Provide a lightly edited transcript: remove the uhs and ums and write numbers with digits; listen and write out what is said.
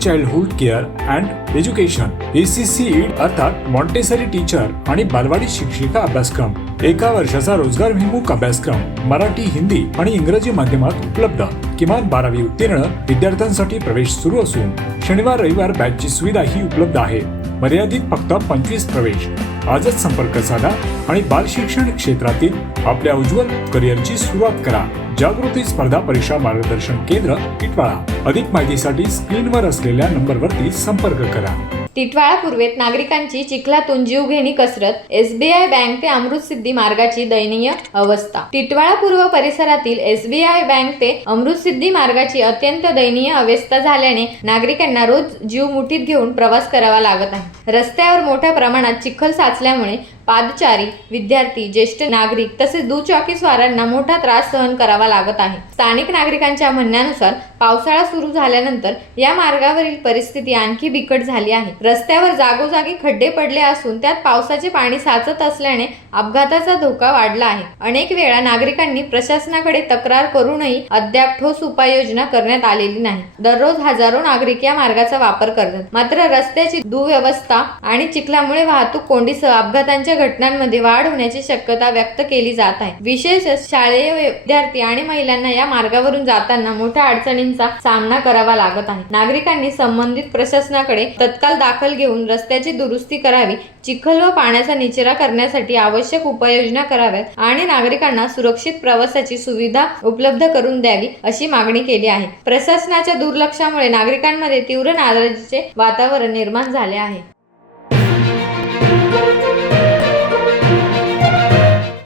Childhood care and education ACC अर्थात Montessori teacher आणि बालवाडी शिक्षिका अभ्यासक्रम, 1 वर्षाचा रोजगारभिमुख अभ्यासक्रम मराठी, हिंदी आणि इंग्रजी माध्यमात उपलब्ध. किमान 12वी उत्तीर्ण विद्यार्थ्यांसाठी प्रवेश सुरू असून शनिवार रविवार बॅचची सुविधाही उपलब्ध आहे. मर्यादित फक्त 25 प्रवेश. आजच संपर्क साधा आणि बाल शिक्षण क्षेत्रातील आपल्या उज्ज्वल करिअरची सुरुवात करा. जागृती स्पर्धा परीक्षा मार्गदर्शन केंद्र टिटवाळा. अधिक माहितीसाठी स्क्रीनवर असलेल्या नंबरवरती संपर्क करा. टिटवाळा पूर्वेत नागरिकांची चिखलातून जीवघेणी कसरत. SBI बँक ते अमृतसिद्धी मार्गाची दयनीय अवस्था. टिटवाळा पूर्व परिसरातील SBI बँक ते अमृतसिद्धी मार्गाची अत्यंत दयनीय अवस्था झाल्याने नागरिकांना रोज जीव मुठीत घेऊन प्रवास करावा लागत आहे. रस्त्यावर मोठ्या प्रमाणात चिखल साचल्यामुळे पादचारी, विद्यार्थी, ज्येष्ठ नागरिक तसेच दुचाकी स्वारांना मोठा त्रास सहन करावा लागत आहे. स्थानिक नागरिकांच्या म्हणण्यानुसार पावसाळा सुरू झाल्यानंतर या मार्गावरील परिस्थिती आणखी बिकट झाली आहे. रस्त्यावर जागोजागी खड्डे पडले असून त्यात पावसाचे पाणी साचत असल्याने अपघाताचा धोका वाढला आहे. अनेक वेळा नागरिकांनी प्रशासनाकडे तक्रार करूनही अद्याप ठोस उपाययोजना करण्यात आलेली नाही. दररोज हजारो नागरिक या मार्गाचा वापर करतात. मात्र रस्त्याची दुव्यवस्था आणि चिखलामुळे वाहतूक कोंडीसह अपघातांच्या घटनांमध्ये वाढ होण्याची शक्यता व्यक्त केली जात आहे. विशेषतः शालेय विद्यार्थी आणि महिलांना या मार्गावरून जाताना मोठ्या अडचणींचा सामना करावा लागत आहे. नागरिकांनी संबंधित प्रशासनाकडे तत्काळ दखल घेऊन रस्त्याची दुरुस्ती करावी, चिखल व पाण्याचा निचरा करण्यासाठी आवश्यक उपाययोजना कराव्यात आणि नागरिकांना सुरक्षित प्रवासाची सुविधा उपलब्ध करून द्यावी अशी मागणी केली आहे. प्रशासनाच्या दुर्लक्षामुळे नागरिकांमध्ये तीव्र नाराजीचे वातावरण निर्माण झाले आहे.